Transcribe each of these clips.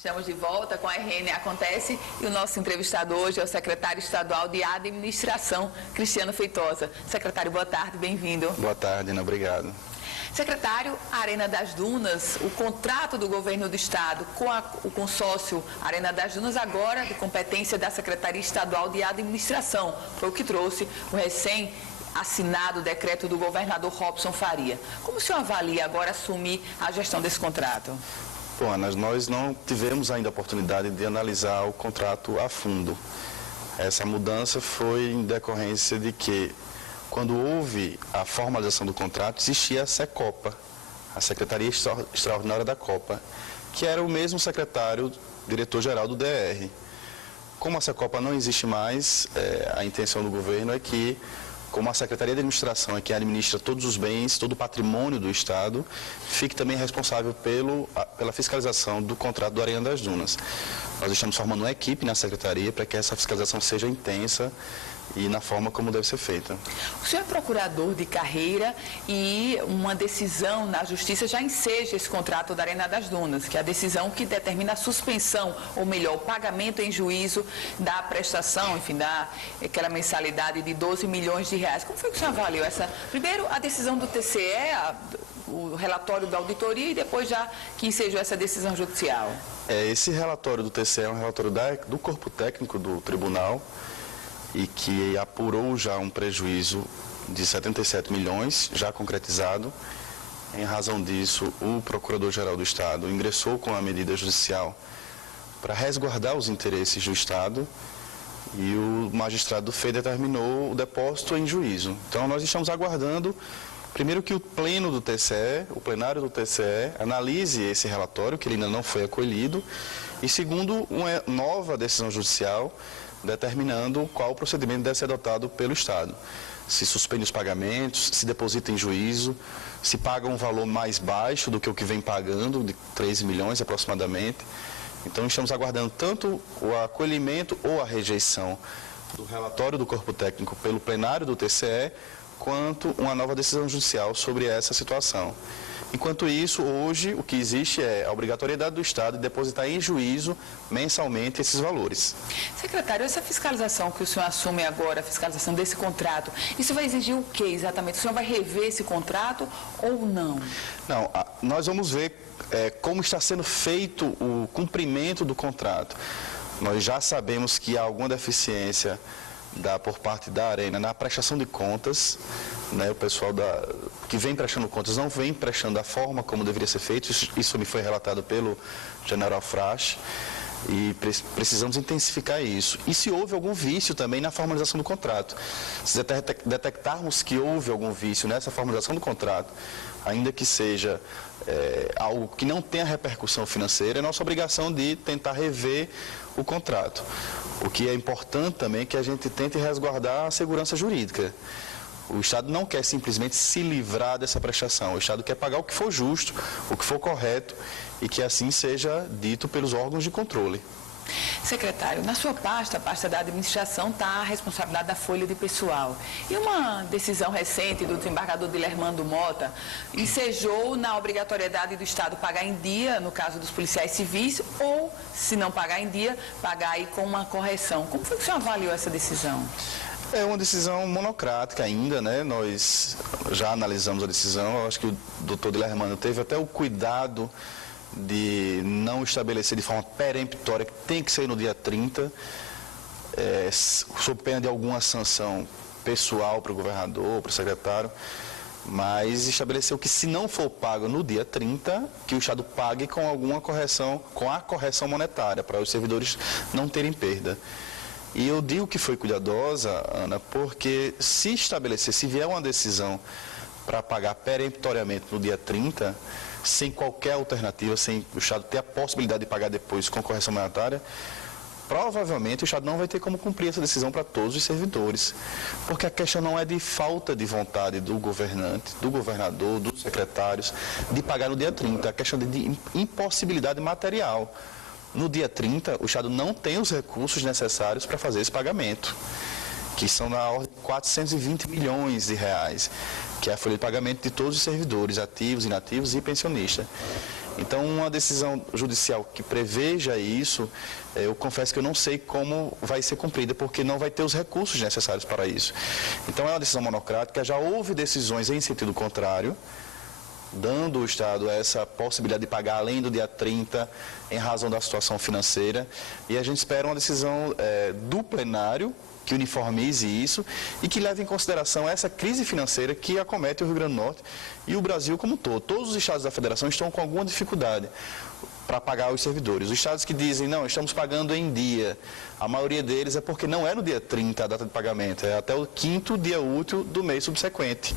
Estamos de volta com a RN Acontece e o nosso entrevistado hoje é o secretário estadual de Administração, Cristiano Feitosa. Secretário, boa tarde, bem-vindo. Boa tarde, Ana, obrigado. Secretário, a Arena das Dunas, o contrato do governo do estado com o consórcio Arena das Dunas, agora de competência da Secretaria Estadual de Administração, foi o que trouxe o recém-assinado decreto do governador Robson Faria. Como o senhor avalia agora assumir a gestão desse contrato? Bom, Ana, nós não tivemos ainda a oportunidade de analisar o contrato a fundo. Essa mudança foi em decorrência de que, quando houve a formalização do contrato, existia a SECOPA, a Secretaria Extraordinária da Copa, que era o mesmo secretário diretor-geral do DR. Como a SECOPA não existe mais, a intenção do governo é que, como a Secretaria de Administração é que administra todos os bens, todo o patrimônio do Estado, fique também responsável pela fiscalização do contrato do Arena das Dunas. Nós estamos formando uma equipe na Secretaria para que essa fiscalização seja intensa e na forma como deve ser feita. O senhor é procurador de carreira e uma decisão na Justiça já enseja esse contrato da Arena das Dunas, que é a decisão que determina a suspensão, ou melhor, o pagamento em juízo da prestação, enfim, daquela mensalidade de 12 milhões de reais. Como foi que o senhor avaliou essa? Primeiro, a decisão do TCE, o relatório da auditoria e depois já que ensejou essa decisão judicial. Esse relatório do TCE é um relatório do corpo técnico do tribunal, e que apurou já um prejuízo de 77 milhões, já concretizado. Em razão disso, o Procurador-Geral do Estado ingressou com a medida judicial para resguardar os interesses do Estado e o magistrado do FEI determinou o depósito em juízo. Então, nós estamos aguardando, primeiro, que o pleno do TCE, o plenário do TCE, analise esse relatório, que ele ainda não foi acolhido, e segundo, uma nova decisão judicial determinando qual procedimento deve ser adotado pelo Estado. Se suspende os pagamentos, se deposita em juízo, se paga um valor mais baixo do que o que vem pagando, de 13 milhões aproximadamente. Então, estamos aguardando tanto o acolhimento ou a rejeição do relatório do corpo técnico pelo plenário do TCE, quanto uma nova decisão judicial sobre essa situação. Enquanto isso, hoje, o que existe é a obrigatoriedade do Estado de depositar em juízo mensalmente esses valores. Secretário, essa fiscalização que o senhor assume agora, a fiscalização desse contrato, isso vai exigir o que exatamente? O senhor vai rever esse contrato ou não? Não, nós vamos ver como está sendo feito o cumprimento do contrato. Nós já sabemos que há alguma deficiência por parte da Arena na prestação de contas, né? O pessoal que vem prestando contas não vem prestando da forma como deveria ser feito, isso me foi relatado pelo general Frasch, e precisamos intensificar isso. E se houve algum vício também na formalização do contrato, se detectarmos que houve algum vício nessa formalização do contrato, ainda que seja algo que não tenha repercussão financeira, é nossa obrigação de tentar rever o contrato. O que é importante também é que a gente tente resguardar a segurança jurídica. O Estado não quer simplesmente se livrar dessa prestação. O Estado quer pagar o que for justo, o que for correto e que assim seja dito pelos órgãos de controle. Secretário, na sua pasta, a pasta da administração, está a responsabilidade da folha de pessoal. E uma decisão recente do desembargador Dilermando Mota ensejou na obrigatoriedade do Estado pagar em dia, no caso dos policiais civis, ou, se não pagar em dia, pagar aí com uma correção. Como foi que o senhor avaliou essa decisão? É uma decisão monocrática ainda, né? Nós já analisamos a decisão, eu acho que o doutor Dilermando teve até o cuidado de não estabelecer de forma peremptória que tem que ser no dia 30, sob pena de alguma sanção pessoal para o governador, para o secretário, mas estabeleceu que se não for pago no dia 30, que o Estado pague com alguma correção, com a correção monetária, para os servidores não terem perda. E eu digo que foi cuidadosa, Ana, porque se vier uma decisão para pagar peremptoriamente no dia 30, sem qualquer alternativa, sem o Estado ter a possibilidade de pagar depois com correção monetária, provavelmente o Estado não vai ter como cumprir essa decisão para todos os servidores. Porque a questão não é de falta de vontade do governante, do governador, dos secretários, de pagar no dia 30, a questão de impossibilidade material. No dia 30, o Estado não tem os recursos necessários para fazer esse pagamento, que são na ordem de 420 milhões de reais, que é a folha de pagamento de todos os servidores, ativos, inativos e pensionistas. Então, uma decisão judicial que preveja isso, eu confesso que eu não sei como vai ser cumprida, porque não vai ter os recursos necessários para isso. Então, é uma decisão monocrática, já houve decisões em sentido contrário, dando ao Estado essa possibilidade de pagar além do dia 30, em razão da situação financeira, e a gente espera uma decisão do plenário, que uniformize isso e que leve em consideração essa crise financeira que acomete o Rio Grande do Norte e o Brasil como um todo. Todos os estados da federação estão com alguma dificuldade para pagar os servidores. Os estados que dizem, não, estamos pagando em dia, a maioria deles é porque não é no dia 30 a data de pagamento, é até o 5º dia útil do mês subsequente,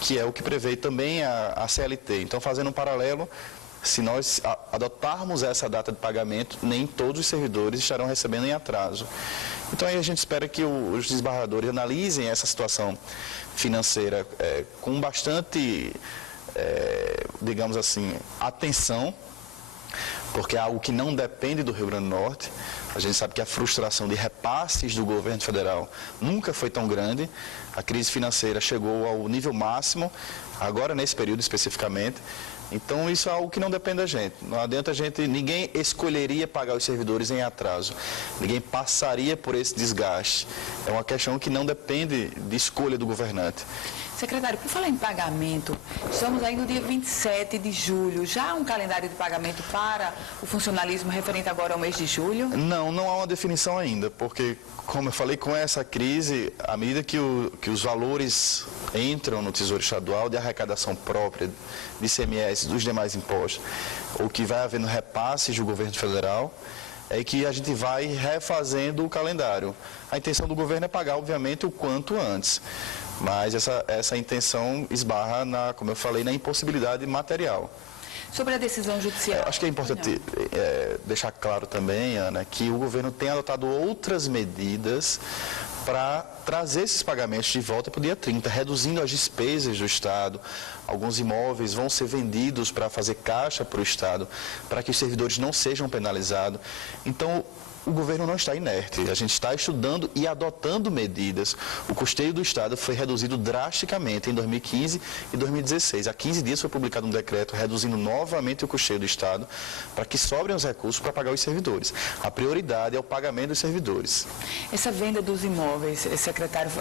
que é o que prevê também a CLT. Então, fazendo um paralelo, se nós adotarmos essa data de pagamento, nem todos os servidores estarão recebendo em atraso. Então, aí a gente espera que os desembargadores analisem essa situação financeira com bastante, digamos assim, atenção, porque é algo que não depende do Rio Grande do Norte. A gente sabe que a frustração de repasses do governo federal nunca foi tão grande. A crise financeira chegou ao nível máximo, agora nesse período especificamente. Então, isso é algo que não depende da gente. Não adianta ninguém escolheria pagar os servidores em atraso. Ninguém passaria por esse desgaste. É uma questão que não depende de escolha do governante. Secretário, por falar em pagamento, estamos aí no dia 27 de julho. Já há um calendário de pagamento para o funcionalismo referente agora ao mês de julho? Não há uma definição ainda, porque, como eu falei, com essa crise, à medida que os valores entram no Tesouro Estadual de arrecadação própria, de ICMS, dos demais impostos, ou que vai havendo repasses do governo federal, é que a gente vai refazendo o calendário. A intenção do governo é pagar, obviamente, o quanto antes. Mas essa intenção esbarra, como eu falei, na impossibilidade material. Sobre a decisão judicial... Acho que é importante deixar claro também, Ana, que o governo tem adotado outras medidas para trazer esses pagamentos de volta para o dia 30, reduzindo as despesas do Estado. Alguns imóveis vão ser vendidos para fazer caixa para o Estado, para que os servidores não sejam penalizados. Então, o governo não está inerte, a gente está estudando e adotando medidas. O custeio do Estado foi reduzido drasticamente em 2015 e 2016. Há 15 dias foi publicado um decreto reduzindo novamente o custeio do Estado para que sobrem os recursos para pagar os servidores. A prioridade é o pagamento dos servidores. Essa venda dos imóveis, secretário,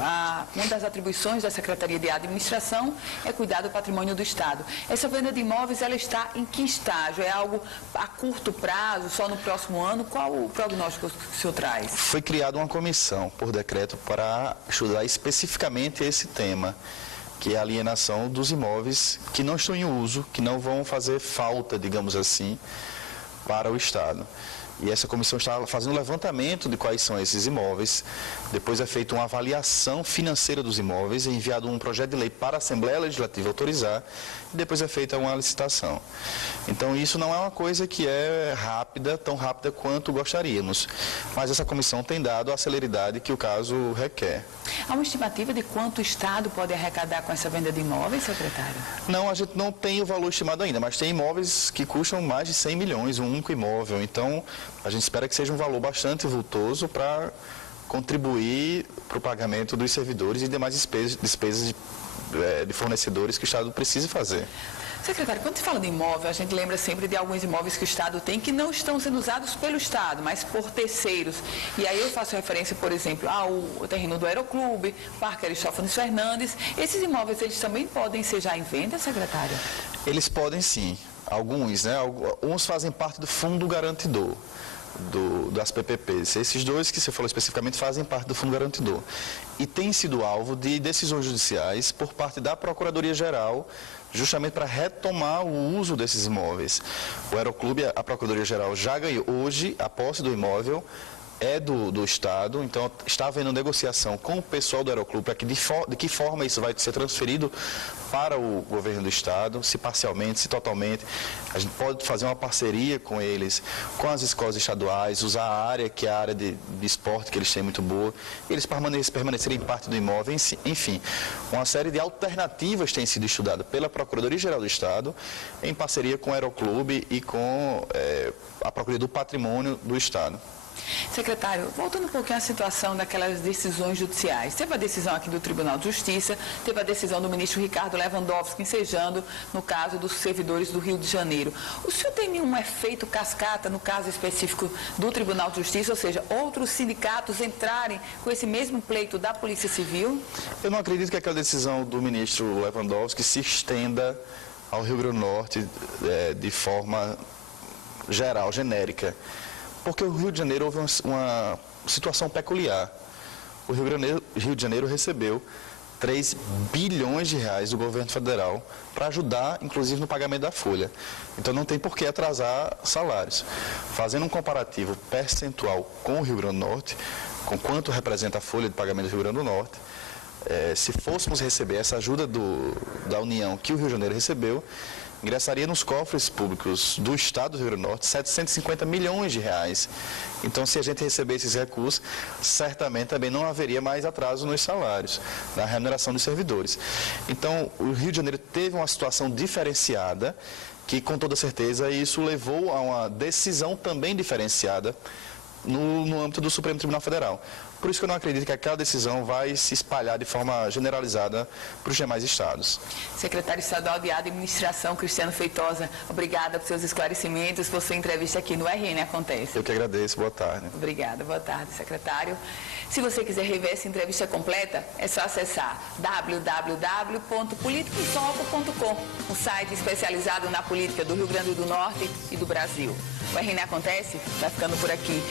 uma das atribuições da Secretaria de Administração é cuidar do patrimônio do Estado. Essa venda de imóveis, ela está em que estágio? É algo a curto prazo, só no próximo ano? Qual o prognóstico que o senhor traz? Foi criada uma comissão por decreto para estudar especificamente esse tema, que é a alienação dos imóveis que não estão em uso, que não vão fazer falta, digamos assim, para o Estado. E essa comissão está fazendo um levantamento de quais são esses imóveis. Depois é feita uma avaliação financeira dos imóveis, é enviado um projeto de lei para a Assembleia Legislativa autorizar, e depois é feita uma licitação. Então, isso não é uma coisa que é rápida, tão rápida quanto gostaríamos. Mas essa comissão tem dado a celeridade que o caso requer. Há uma estimativa de quanto o Estado pode arrecadar com essa venda de imóveis, secretário? Não, a gente não tem o valor estimado ainda, mas tem imóveis que custam mais de 100 milhões, um único imóvel. Então, a gente espera que seja um valor bastante vultoso para contribuir para o pagamento dos servidores e demais despesas de fornecedores que o Estado precisa fazer. Secretário, quando se fala de imóvel, a gente lembra sempre de alguns imóveis que o Estado tem que não estão sendo usados pelo Estado, mas por terceiros. E aí eu faço referência, por exemplo, ao terreno do Aeroclube, Parque Aristófanes Fernandes. Esses imóveis, eles também podem ser já em venda, secretário? Eles podem sim. Alguns, né? Uns fazem parte do fundo garantidor das PPPs. Esses dois que você falou especificamente fazem parte do fundo garantidor. E tem sido alvo de decisões judiciais por parte da Procuradoria-Geral, justamente para retomar o uso desses imóveis. O Aeroclube, a Procuradoria-Geral já ganhou hoje a posse do imóvel, é do Estado, então está havendo negociação com o pessoal do Aeroclube para que de que forma isso vai ser transferido para o governo do Estado, se parcialmente, se totalmente. A gente pode fazer uma parceria com eles, com as escolas estaduais, usar a área que é a área de esporte que eles têm muito boa, e eles permanecerem parte do imóvel, enfim. Uma série de alternativas tem sido estudada pela Procuradoria-Geral do Estado, em parceria com o Aeroclube e com a Procuradoria do Patrimônio do Estado. Secretário, voltando um pouquinho à situação daquelas decisões judiciais. Teve a decisão aqui do Tribunal de Justiça, teve a decisão do ministro Ricardo Lewandowski ensejando no caso dos servidores do Rio de Janeiro. O senhor tem nenhum efeito cascata no caso específico do Tribunal de Justiça, ou seja, outros sindicatos entrarem com esse mesmo pleito da Polícia Civil? Eu não acredito que aquela decisão do ministro Lewandowski se estenda ao Rio Grande do Norte de forma geral, genérica. Porque o Rio de Janeiro houve uma situação peculiar. O Rio de Janeiro recebeu 3 bilhões de reais do governo federal para ajudar, inclusive, no pagamento da folha. Então não tem por que atrasar salários. Fazendo um comparativo percentual com o Rio Grande do Norte, com quanto representa a folha de pagamento do Rio Grande do Norte, se fôssemos receber essa ajuda da União que o Rio de Janeiro recebeu, ingressaria nos cofres públicos do Estado do Rio Grande do Norte 750 milhões de reais. Então, se a gente receber esses recursos, certamente também não haveria mais atraso nos salários, na remuneração dos servidores. Então, o Rio de Janeiro teve uma situação diferenciada, que com toda certeza isso levou a uma decisão também diferenciada no âmbito do Supremo Tribunal Federal. Por isso que eu não acredito que aquela decisão vai se espalhar de forma generalizada para os demais estados. Secretário Estadual de Administração, Cristiano Feitosa, obrigada por seus esclarecimentos, por sua entrevista aqui no RN Acontece. Eu que agradeço, boa tarde. Obrigada, boa tarde, secretário. Se você quiser rever essa entrevista completa, é só acessar www.politicoemfoco.com, um site especializado na política do Rio Grande do Norte e do Brasil. O RN Acontece vai ficando por aqui.